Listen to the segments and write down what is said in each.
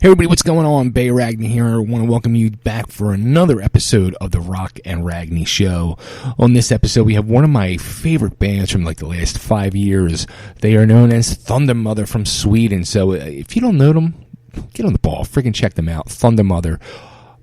Hey everybody, what's going on? Bay Ragni here. I want to welcome you back for another episode of the Rock and Ragni Show. On this episode, we have one of my favorite bands from like the last 5 years. They are known as Thundermother from Sweden. So if you don't know them, get on the ball. Freaking check them out. Thundermother.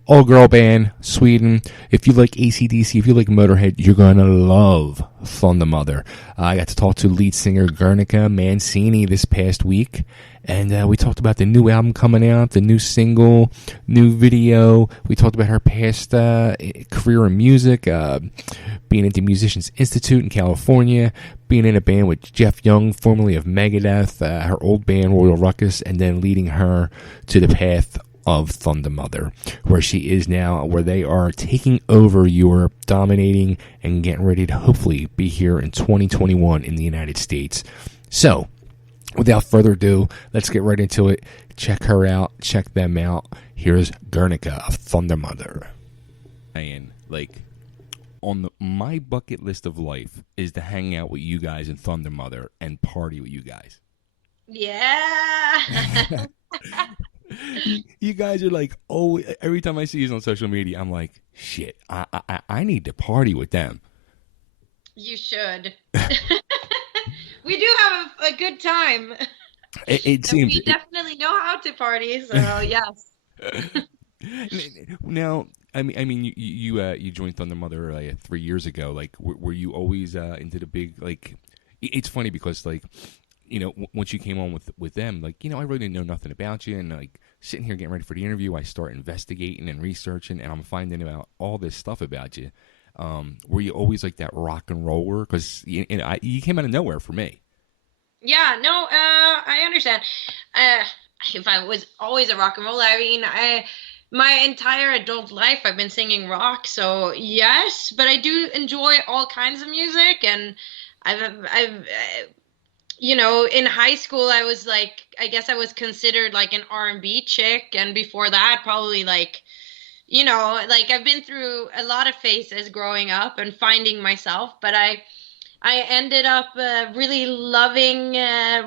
All-girl band, Sweden. If you like AC/DC, if you like Motorhead, you're going to love Thundermother. I got to talk to lead singer Guernica Mancini this past week, and we talked about the new album coming out, the new single, new video. We talked about her past career in music, being at the Musicians Institute in California, being in a band with Jeff Young, formerly of Megadeth, her old band, Royal Ruckus, and then leading her to the path of Thundermother, where she is now, where they are taking over Europe, dominating, and getting ready to hopefully be here in 2021 in the United States. So, without further ado, let's get right into it. Check her out. Check them out. Here's Guernica of Thundermother. And, like, on my bucket list of life is to hang out with you guys in Thundermother and party with you guys. Yeah. You guys are like, oh, every time I see you on social media, I'm like, shit, I need to party with them. You should. We do have a good time. It seems we definitely know how to party, so yes. Now, I mean, you joined Thundermother like 3 years ago. Like, were you always into the big, like? It's funny because like, you know, once you came on with them, like, you know, I really didn't know nothing about you, and like sitting here getting ready for the interview, I start investigating and researching, and I'm finding out all this stuff about you. Were you always like that rock and roller? Because you came out of nowhere for me. Yeah, no, I understand. If I was always a rock and roller, I mean, my entire adult life I've been singing rock, so yes, but I do enjoy all kinds of music, and I've you know, in high school, I was like, I guess I was considered like an R&B chick. And before that, probably like, you know, like I've been through a lot of phases growing up and finding myself. But I ended up really loving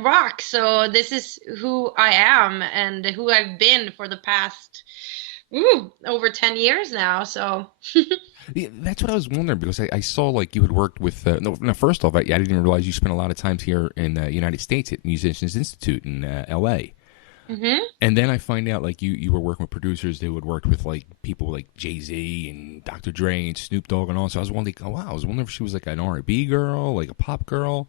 rock. So this is who I am and who I've been for the past over 10 years now. So... Yeah, that's what I was wondering, because I saw like you had worked with. No, first off, I didn't realize you spent a lot of times here in the United States at Musicians Institute in L.A. Mm-hmm. And then I find out like you were working with producers who had worked with like people like Jay-Z and Dr. Dre and Snoop Dogg and all. So I was wondering, oh wow, I was wondering if she was like an R&B girl, like a pop girl.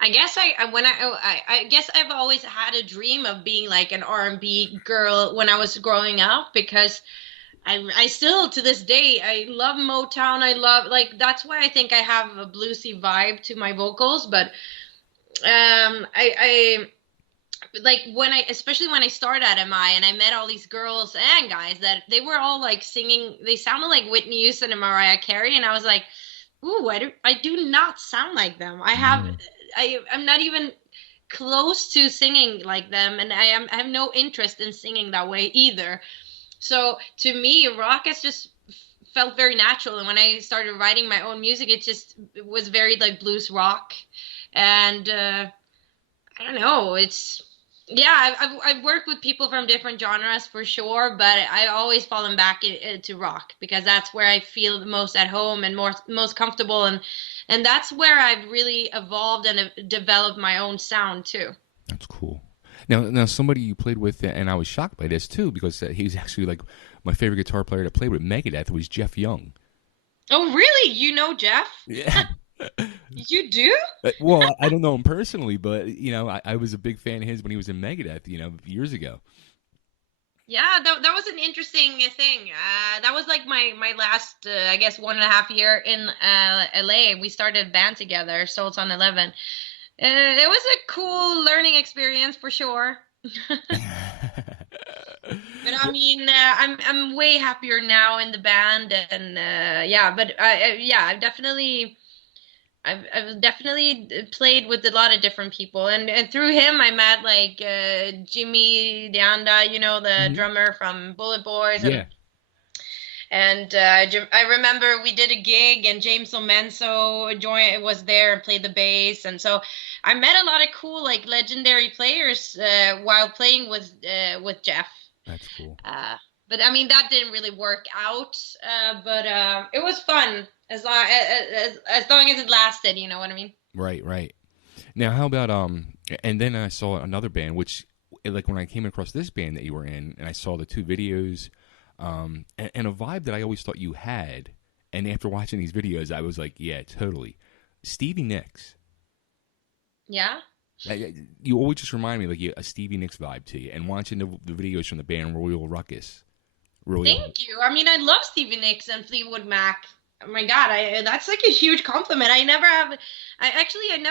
I guess I guess I've always had a dream of being like an R&B girl when I was growing up, because I still, to this day, I love Motown. I love, like, that's why I think I have a bluesy vibe to my vocals. But I like especially when I started at MI and I met all these girls and guys that they were all like singing. They sounded like Whitney Houston and Mariah Carey, and I was like, ooh, I do not sound like them. I'm not even close to singing like them, and I have no interest in singing that way either. So to me, rock has just felt very natural. And when I started writing my own music, it was very like blues rock. And I don't know, I've worked with people from different genres for sure, but I always fallen back to rock, because that's where I feel the most at home and most comfortable. And that's where I've really evolved and developed my own sound too. That's cool. Now, somebody you played with, and I was shocked by this too, because he was actually like my favorite guitar player to play with Megadeth was Jeff Young. Oh, really? You know Jeff? Yeah. You do? Well, I don't know him personally, but you know, I was a big fan of his when he was in Megadeth, you know, years ago. Yeah, that was an interesting thing. That was like my last, I guess, 1.5 year in LA. We started a band together, Souls on 11. It was a cool learning experience for sure. But I mean, I'm way happier now in the band, and yeah. But I've definitely played with a lot of different people, and through him I met like Jimmy Deanda, you know, the drummer from Bullet Boys, and yeah. And I remember we did a gig and James Omenso was there and played the bass. And so I met a lot of cool, like, legendary players while playing with Jeff. That's cool. But I mean, that didn't really work out. But it was fun as long as it lasted. You know what I mean? Right, right. Now, how about and then I saw another band, which, like, when I came across this band that you were in, and I saw the 2 videos, and a vibe that I always thought you had, and after watching these videos, I was like, yeah, totally. Stevie Nicks. Yeah. You always just remind me like a Stevie Nicks vibe to you, and watching the videos from the band Royal Ruckus. Thank you. I mean, I love Stevie Nicks and Fleetwood Mac. Oh my God, that's like a huge compliment. I never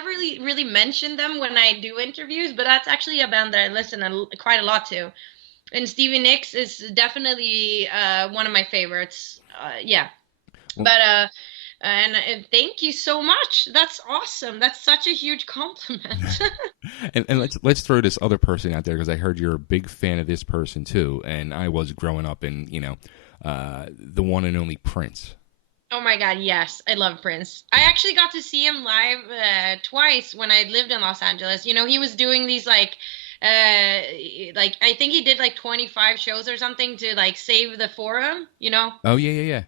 really mentioned them when I do interviews, but that's actually a band that I listen quite a lot to. And Stevie Nicks is definitely one of my favorites. Yeah. But and thank you so much. That's awesome. That's such a huge compliment. and let's throw this other person out there, because I heard you're a big fan of this person too, and I was growing up in, the one and only Prince. Oh my God, yes. I love Prince. I actually got to see him live twice when I lived in Los Angeles. You know, he was doing these like I think he did like 25 shows or something to like save the forum, you know? Oh, yeah.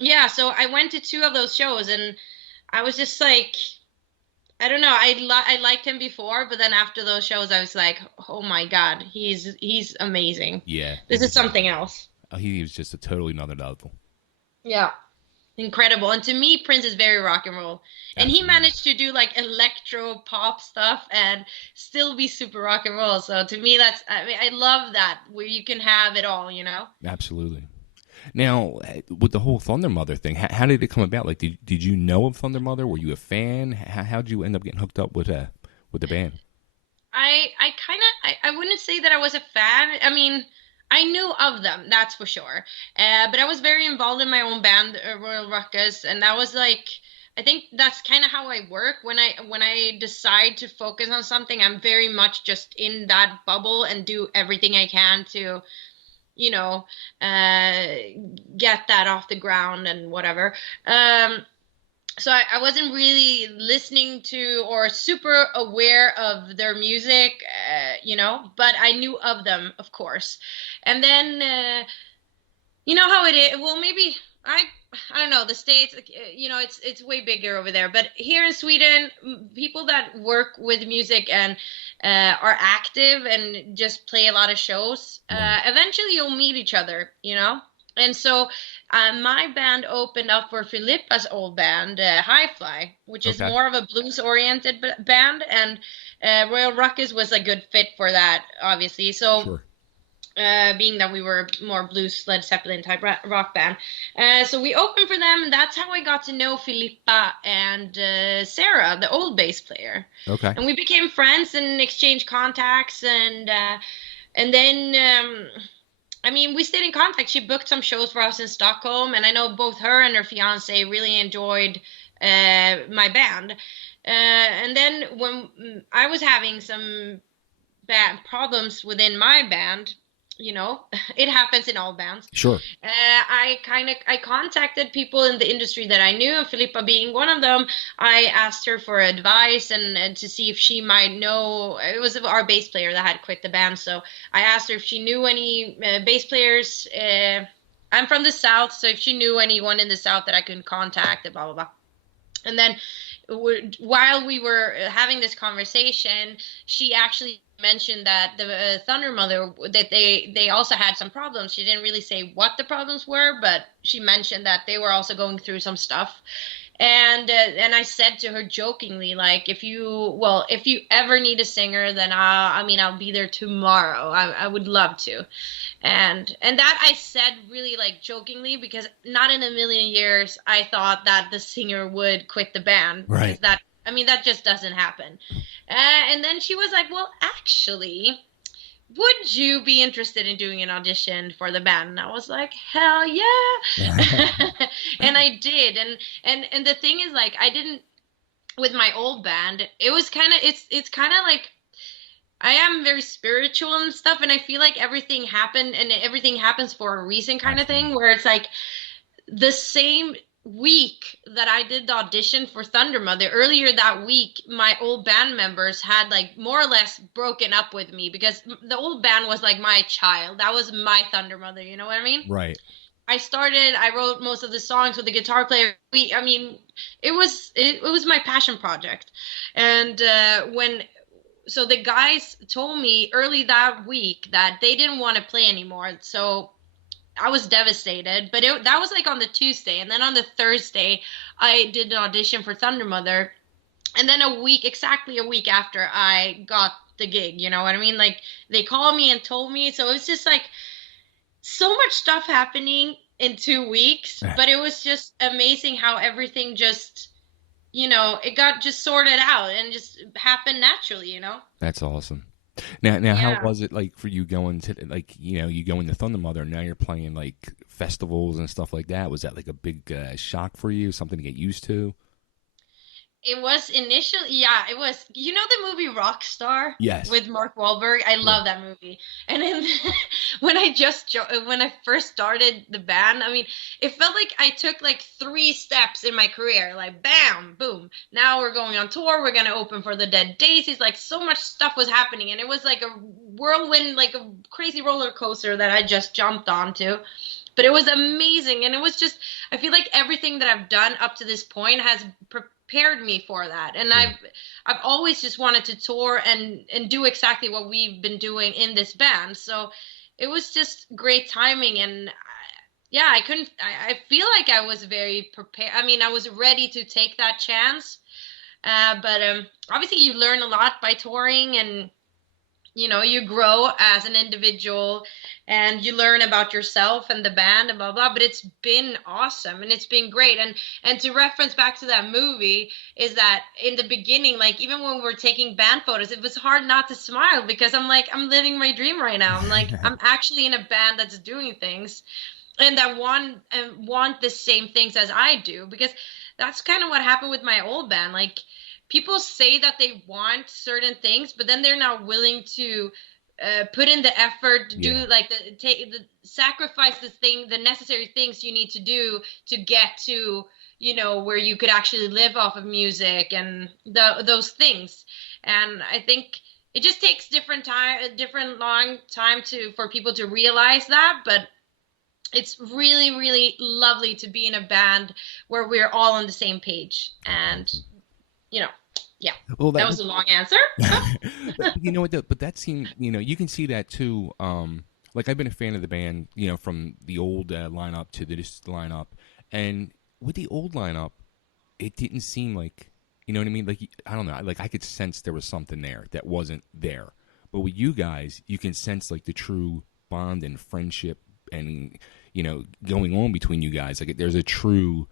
Yeah, so I went to 2 of those shows and I was just like, I don't know, I liked him before, but then after those shows I was like, oh my God, he's amazing. Yeah. This is something else. He was just a totally another level. Yeah. Incredible. And to me, Prince is very rock and roll. And he managed to do like electro pop stuff and still be super rock and roll. So to me, I love that, where you can have it all, you know? Absolutely. Now, with the whole Thundermother thing, how did it come about? Like, did you know of Thundermother? Were you a fan? How did you end up getting hooked up with the band? I wouldn't say that I was a fan. I mean, I knew of them, that's for sure. But I was very involved in my own band, Royal Ruckus, and that was like, I think that's kind of how I work. When I decide to focus on something, I'm very much just in that bubble and do everything I can to, get that off the ground and whatever. So I wasn't really listening to or super aware of their music, but I knew of them, of course. And then, you know how it is. Well, maybe I don't know, the States, it's way bigger over there. But here in Sweden, people that work with music and are active and just play a lot of shows, eventually you'll meet each other, And so my band opened up for Filippa's old band, High Fly, which is more of a blues-oriented band, and Royal Ruckus was a good fit for that, obviously. So, sure. Being that we were more blues, Led Zeppelin type rock band, so we opened for them, and that's how I got to know Filippa and Sarah, the old bass player. Okay. And we became friends and exchanged contacts, and then. I mean, we stayed in contact. She booked some shows for us in Stockholm, and I know both her and her fiance really enjoyed my band. And then when I was having some bad problems within my band, it happens in all bands. Sure. I contacted people in the industry that I knew, and Filippa being one of them. I asked her for advice and to see if she might know. It was our bass player that had quit the band, so I asked her if she knew any bass players. I'm from the South, so if she knew anyone in the South that I could contact, blah blah blah. And then while we were having this conversation, she actually mentioned that the Thundermother, that they also had some problems. She didn't really say what the problems were, but she mentioned that they were also going through some stuff. And I said to her jokingly, like, if you ever need a singer, then I'll be there tomorrow. I would love to. And that I said really like jokingly, because not in a million years I thought that the singer would quit the band. Right. That just doesn't happen. And then she was like, well, actually, would you be interested in doing an audition for the band? And I was like, hell yeah. And I did. And the thing is, like, I didn't, with my old band, it was kind of, it's kind of like, I am very spiritual and stuff. And I feel like everything happened and everything happens for a reason kind of thing, where it's like the same week that I did the audition for Thundermother, earlier that week, my old band members had like more or less broken up with me because the old band was like my child. That was my Thundermother, you know what I mean? Right. I wrote most of the songs with the guitar player. I mean, it was my passion project. And so the guys told me early that week that they didn't want to play anymore. So I was devastated, but that was like on the Tuesday, and then on the Thursday, I did an audition for Thundermother, and then exactly a week after, I got the gig. You know what I mean? Like they called me and told me, so it was just like so much stuff happening in 2 weeks, but it was just amazing how everything just, it got just sorted out and just happened naturally. That's awesome. Now, how Yeah. was it like for you going to like you go into Thundermother and now you're playing like festivals and stuff like that? Was that like a big shock for you? Something to get used to? It was initially, yeah, it was. You know the movie Rockstar Yes. with Mark Wahlberg? I Yeah. love that movie. And then when I first started the band, I mean, it felt like I took like 3 steps in my career, like bam, boom. Now we're going on tour. We're gonna open for the Dead Daisies. Like so much stuff was happening, and it was like a whirlwind, like a crazy roller coaster that I just jumped onto. But it was amazing, and it was just, I feel like everything that I've done up to this point has prepared me for that. And Sure. I've always just wanted to tour and do exactly what we've been doing in this band. So it was just great timing. And yeah, I feel like I was very prepared. I mean, I was ready to take that chance. But obviously you learn a lot by touring, and you grow as an individual, and you learn about yourself and the band and blah blah. But it's been awesome, and it's been great. And to reference back to that movie, is that in the beginning, like even when we were taking band photos, it was hard not to smile, because I'm like, I'm living my dream right now. I'm like, I'm actually in a band that's doing things, and that want the same things as I do, because that's kind of what happened with my old band. Like people say that they want certain things, but then they're not willing to put in the effort to Yeah. do like sacrifice the necessary things you need to do to get to where you could actually live off of music and those things. And I think it just takes different long time for people to realize that. But it's really, really lovely to be in a band where we're all on the same page. That's And, awesome. you know, yeah, Well, that was a long answer. but you know what? But that seemed, you can see that too. Like I've been a fan of the band, from the old lineup to this lineup, and with the old lineup, it didn't seem like, you know what I mean? Like I don't know, like I could sense there was something there that wasn't there. But with you guys, you can sense like the true bond and friendship and going on between you guys. Like there's a true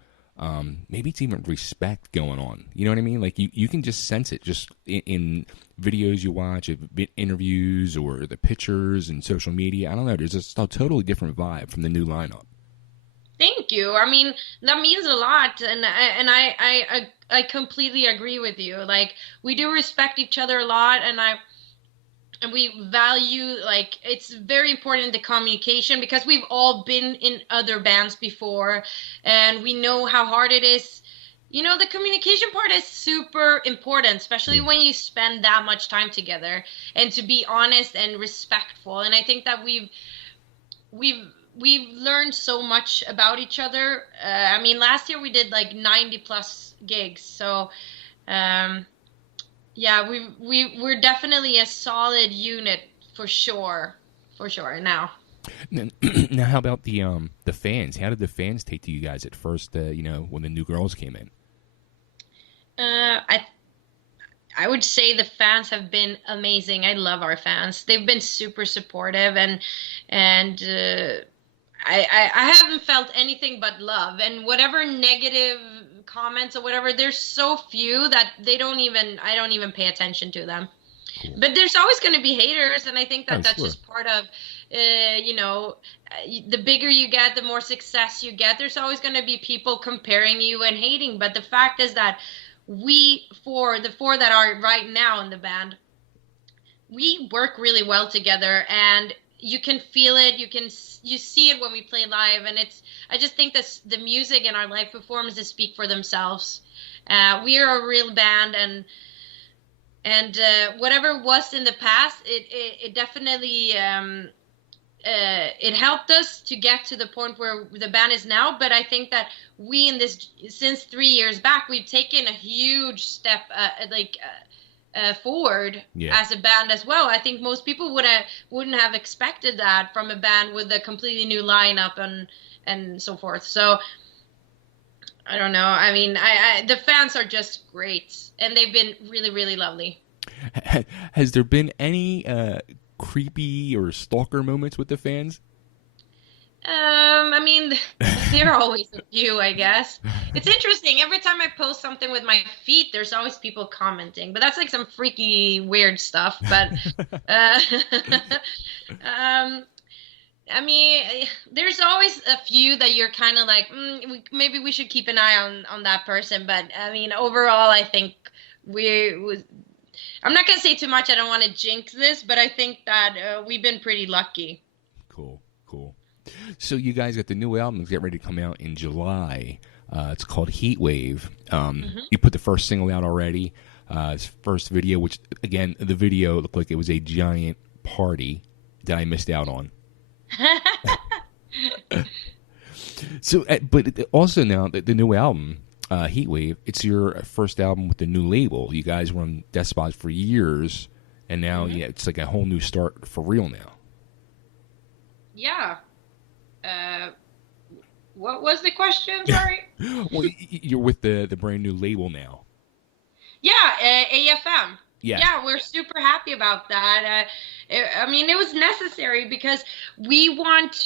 maybe it's even respect going on. You know what I mean? Like you can just sense it just in videos you watch, interviews, or the pictures and social media. I don't know. There's just a totally different vibe from the new lineup. Thank you. I mean, that means a lot, and I completely agree with you. Like we do respect each other a lot, and we value, like it's very important, the communication, because we've all been in other bands before, and we know how hard it is. The communication part is super important, especially Yeah. when you spend that much time together, and to be honest and respectful. And I think that we've we've learned so much about each other. I mean, last year we did like 90 plus gigs. So yeah, we're definitely a solid unit, for sure now. Now, now, how about the fans? How did the fans take to you guys at first? When the new girls came in. I would say the fans have been amazing. I love our fans. They've been super supportive, and I haven't felt anything but love. And whatever negative comments or whatever, there's so few that I don't even pay attention to them. Cool. But there's always going to be haters, and I think Oh, that that's sure. just part of, the bigger you get, the more success you get. There's always going to be people comparing you and hating. But the fact is that for the four that are right now in the band, we work really well together. And you can feel it. You see it when we play live, and I just think that the music and our live performances speak for themselves. We are a real band, and whatever was in the past, it definitely it helped us to get to the point where the band is now. But I think that since 3 years back, we've taken a huge step forward as a band as well. I think most people wouldn't have expected that from a band with a completely new lineup and so forth. So I don't know. I mean, the fans are just great, and they've been really, really lovely. Has there been any creepy or stalker moments with the fans? I mean, there are always a few, I guess. It's interesting. Every time I post something with my feet, there's always people commenting, but that's like some freaky, weird stuff. But, I mean, there's always a few that you're kind of like, maybe we should keep an eye on that person. But I mean, overall, I think I'm not going to say too much. I don't want to jinx this, but I think that we've been pretty lucky. Cool. So you guys got the new album getting ready to come out in July. It's called Heat Wave. You put the first single out already. It's first video, which, again, the video looked like it was a giant party that I missed out on. So, but also now, the new album, Heat Wave, it's your first album with the new label. You guys were on Despot for years, and now it's like a whole new start for real now. Yeah. What was the question? Sorry. Well, you're with the brand new label now. Yeah, AFM. Yeah. Yeah, we're super happy about that. I mean, it was necessary because we want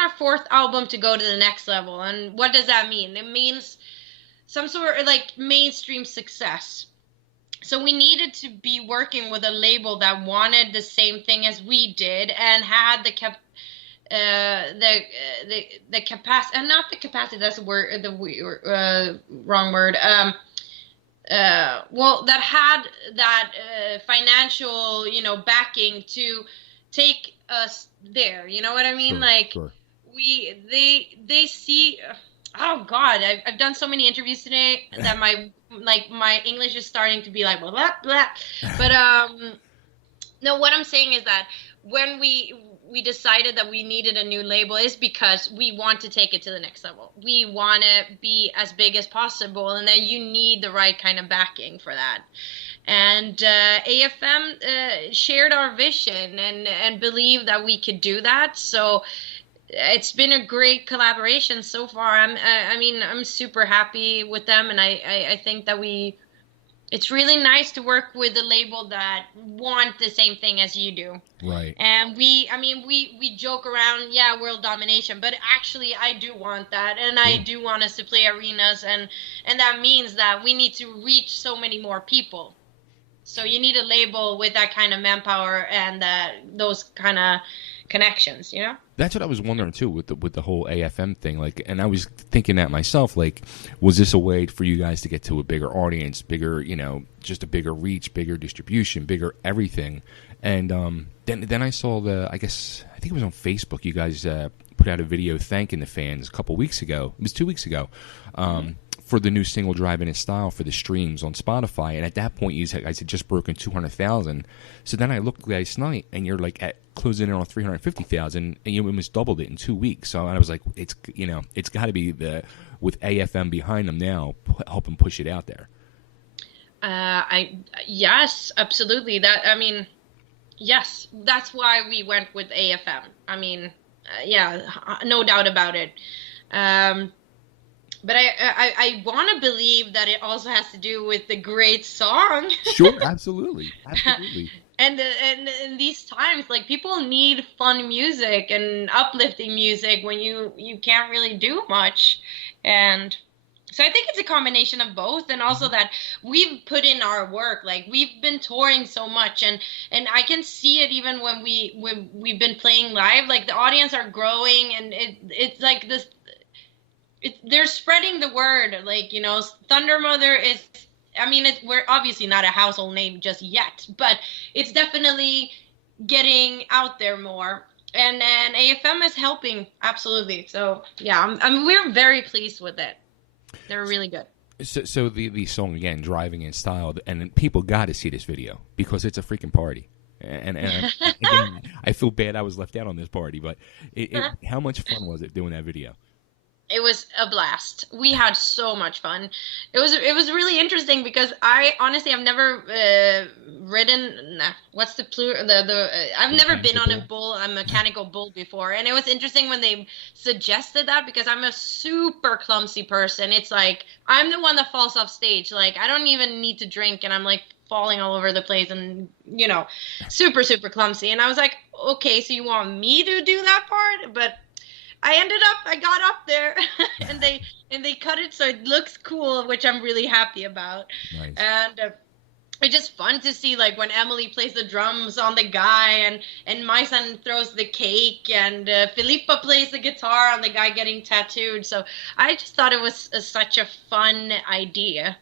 our fourth album to go to the next level. And what does that mean? It means some sort of like mainstream success. So we needed to be working with a label that wanted the same thing as we did and had the capacity, and not the capacity, that's the word, wrong word. Well, that had that financial, backing to take us there. You know what I mean? Sure. They see. Oh God, I've done so many interviews today that my English is starting to be like blah blah blah. But no, what I'm saying is that when we decided that we needed a new label is because we want to take it to the next level. We want to be as big as possible, and then you need the right kind of backing for that. And AFM shared our vision and believed that we could do that. So it's been a great collaboration so far. I'm super happy with them, and I think that it's really nice to work with a label that want the same thing as you do. Right. And we joke around, world domination, but actually I do want that, and I do want us to play arenas, and that means that we need to reach so many more people. So you need a label with that kind of manpower and those kind of connections, That's what I was wondering too with the whole AFM thing. Like, and I was thinking that myself. Like, was this a way for you guys to get to a bigger audience, bigger, just a bigger reach, bigger distribution, bigger everything? And then I saw I think it was on Facebook. You guys put out a video thanking the fans a couple weeks ago. It was 2 weeks ago. For the new single "Drive in Style" for the streams on Spotify, and at that point, you guys had just broken 200,000. So then I looked last night, and you're like at closing in on 350,000, and you almost doubled it in 2 weeks. So I was like, it's got to be with AFM behind them now, helping push it out there. Yes, absolutely. Yes, that's why we went with AFM. No doubt about it. But I want to believe that it also has to do with the great song. Sure, absolutely. And in these times, like, people need fun music and uplifting music when you can't really do much. And so I think it's a combination of both, and also that we've put in our work. Like, we've been touring so much, and I can see it even when we've been playing live. Like, the audience are growing, and it's like this. They're spreading the word, like, Thundermother is I mean, we're obviously not a household name just yet, but it's definitely getting out there more. And AFM is helping, absolutely. So yeah, we're very pleased with it. They're really good. So the song again, "Driving in Style," and people got to see this video because it's a freaking party. And again, I feel bad I was left out on this party, but how much fun was it doing that video? It was a blast. We had so much fun. It was really interesting because I honestly I've never ridden. What's the plural? I've never been on a mechanical bull before, and it was interesting when they suggested that because I'm a super clumsy person. It's like I'm the one that falls off stage. Like I don't even need to drink, and I'm like falling all over the place, and super clumsy. And I was like, okay, so you want me to do that part, but I got up there and they cut it so it looks cool, which I'm really happy about. Nice. And it's just fun to see like when Emily plays the drums on the guy and my son throws the cake and Filippa plays the guitar on the guy getting tattooed. So I just thought it was such a fun idea.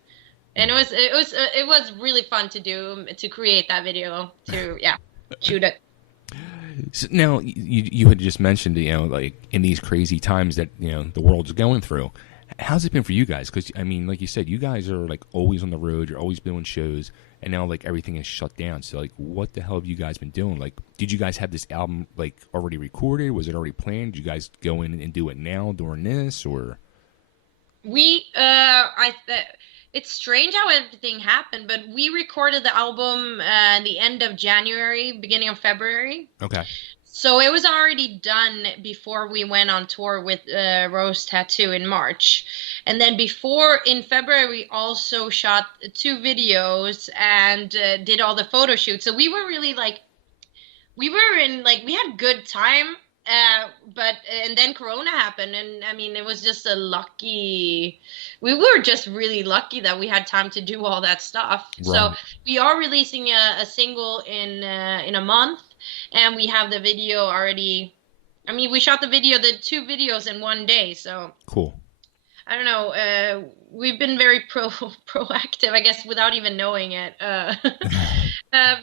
And it was really fun to create that video, to shoot it. So now you had just mentioned, like in these crazy times that the world's going through. How's it been for you guys? Because I mean, like you said, you guys are like always on the road. You're always doing shows, and now like everything is shut down. So like, what the hell have you guys been doing? Like, did you guys have this album like already recorded? Was it already planned? Did you guys go in and do it now during this, or? It's strange how everything happened, but we recorded the album the end of January, beginning of February. Okay. So it was already done before we went on tour with Rose Tattoo in March. And then in February, we also shot 2 videos and did all the photo shoots. So we were really we had good time. And then Corona happened, and I mean, it was just we were just really lucky that we had time to do all that stuff. Right. So we are releasing a single in a month, and we have the video already. I mean, we shot the 2 videos in one day, so. Cool. I don't know. We've been very proactive, I guess, without even knowing it. But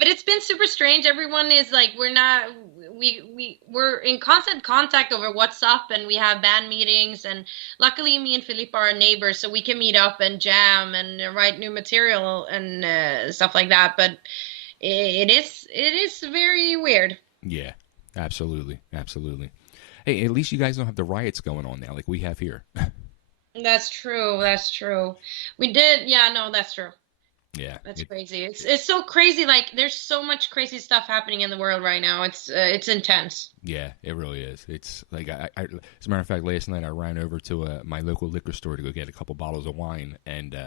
it's been super strange. Everyone is like, we're in constant contact over WhatsApp, and we have band meetings. And luckily, me and Filippa are neighbors, so we can meet up and jam and write new material and stuff like that. But it is very weird. Yeah, absolutely. Hey, at least you guys don't have the riots going on now like we have here. That's true. We did. Yeah, no, that's true. Yeah. That's crazy. It's so crazy. Like there's so much crazy stuff happening in the world right now. It's intense. Yeah, it really is. It's like, as a matter of fact, last night I ran over to my local liquor store to go get a couple bottles of wine, and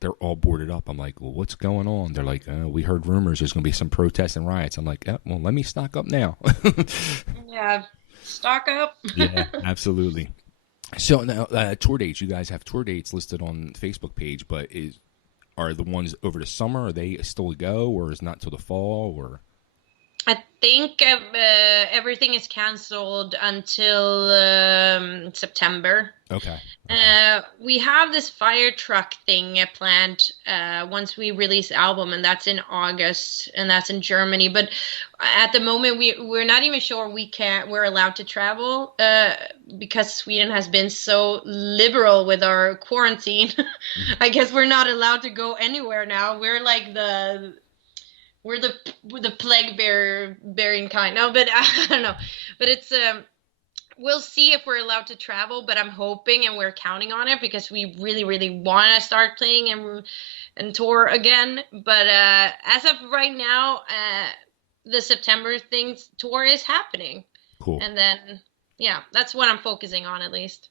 they're all boarded up. I'm like, well, what's going on? They're like, we heard rumors there's going to be some protests and riots. I'm like, well, let me stock up now. Yeah, stock up. Yeah, absolutely. So now, tour dates. You guys have tour dates listed on the Facebook page, but are the ones over the summer? Are they still to go, or is not till the fall? Or I think everything is canceled until September. Okay. We have this fire truck thing planned once we release the album, and that's in August, and that's in Germany. But at the moment, we're not even sure we're allowed to travel because Sweden has been so liberal with our quarantine. I guess we're not allowed to go anywhere now. We're like the plague bearing kind. No, but I don't know. But it's we'll see if we're allowed to travel, but I'm hoping and we're counting on it because we really, really want to start playing and tour again. But as of right now, the September tour is happening. Cool. And then, yeah, that's what I'm focusing on at least.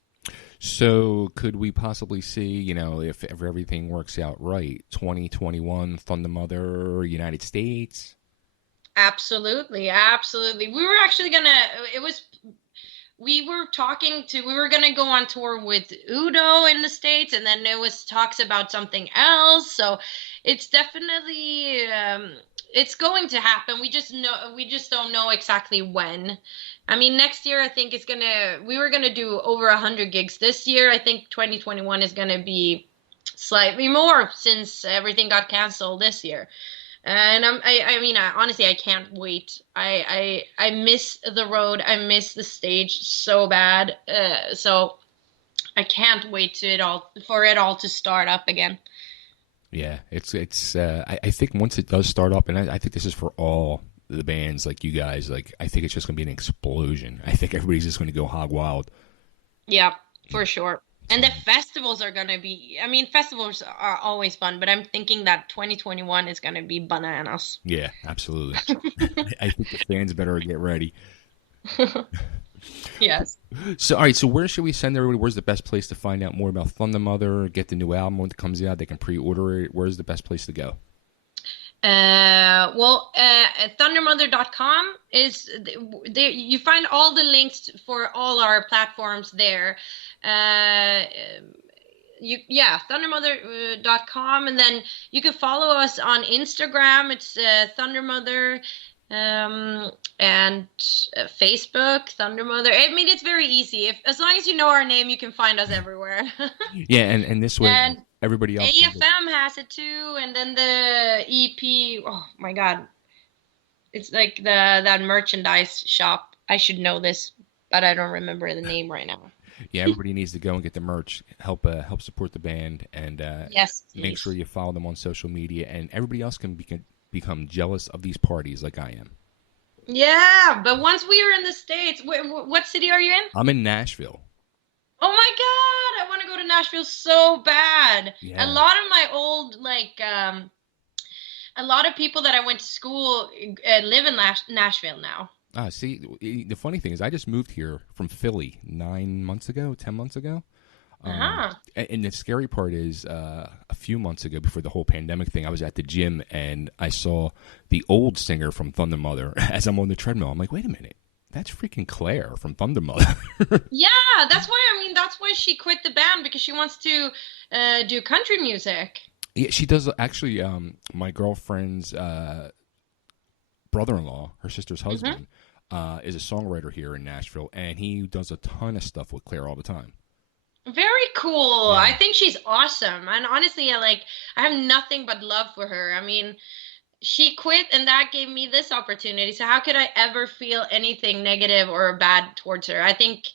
So could we possibly see, if everything works out right, 2021 Thundermother, United States? Absolutely. We were actually we were going to go on tour with Udo in the States, and then there was talks about something else. So it's definitely, it's going to happen. We just don't know exactly when. I mean, next year, I think we were going to do over 100 gigs this year. I think 2021 is going to be slightly more since everything got canceled this year. And I mean, honestly, I can't wait. I miss the road. I miss the stage so bad. So I can't wait for it all to start up again. Yeah, it's. I think once it does start up, and I think this is for all the bands like you guys. Like, I think it's just going to be an explosion. I think everybody's just going to go hog wild. Yeah, for sure. And the festivals are going to be, I mean, festivals are always fun, but I'm thinking that 2021 is going to be bananas. Yeah, absolutely. I think the fans better get ready. Yes. So, all right. So, where should we send everybody? Where's the best place to find out more about Thundermother? Get the new album when it comes out. They can pre-order it. Where's the best place to go? Thundermother.com is there. You find all the links for all our platforms there. Thundermother.com, and then you can follow us on Instagram. It's Thundermother. And Facebook, Thundermother. I mean, it's very easy. As long as you know our name, you can find us everywhere. Yeah, and this way, and everybody else. AFM has it too, and then the EP. Oh my God, it's like that merchandise shop. I should know this, but I don't remember the name right now. Yeah, everybody needs to go and get the merch. Help support the band, and yes, make sure you follow them on social media, and everybody else can become jealous of these parties like I am. Yeah, but once we are in the States, what city are you in? I'm in Nashville. Oh my God, I want to go to Nashville so bad. Yeah. A lot of my old, a lot of people that I went to school live in Nashville now. See, the funny thing is I just moved here from Philly 10 months ago. And the scary part is a few months ago, before the whole pandemic thing, I was at the gym and I saw the old singer from Thundermother as I'm on the treadmill. I'm like, wait a minute, that's freaking Clare from Thundermother. Yeah, that's why she quit the band, because she wants to do country music. Yeah, she does. Actually, my girlfriend's brother-in-law, her sister's husband, is a songwriter here in Nashville, and he does a ton of stuff with Clare all the time. Very cool. Yeah. I think she's awesome. And honestly, I have nothing but love for her. I mean, she quit and that gave me this opportunity. So how could I ever feel anything negative or bad towards her? I think,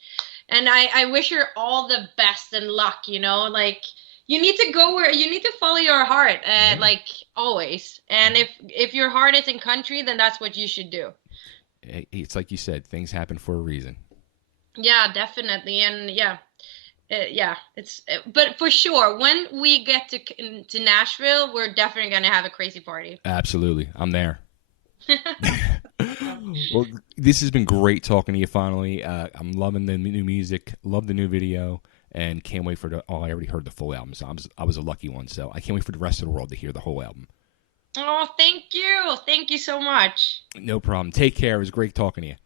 and I wish her all the best and luck, you know, like you need to go where you need to follow your heart, like always. And if your heart is in country, then that's what you should do. It's like you said, things happen for a reason. Yeah, definitely. And but for sure, when we get to Nashville, we're definitely going to have a crazy party. Absolutely. I'm there. Well, this has been great talking to you finally. I'm loving the new music, love the new video, and can't wait for I already heard the full album, so I was a lucky one, so I can't wait for the rest of the world to hear the whole album. Oh, thank you. Thank you so much. No problem. Take care. It was great talking to you.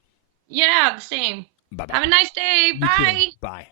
Yeah, the same. Bye-bye. Have a nice day. You Bye. too. Bye.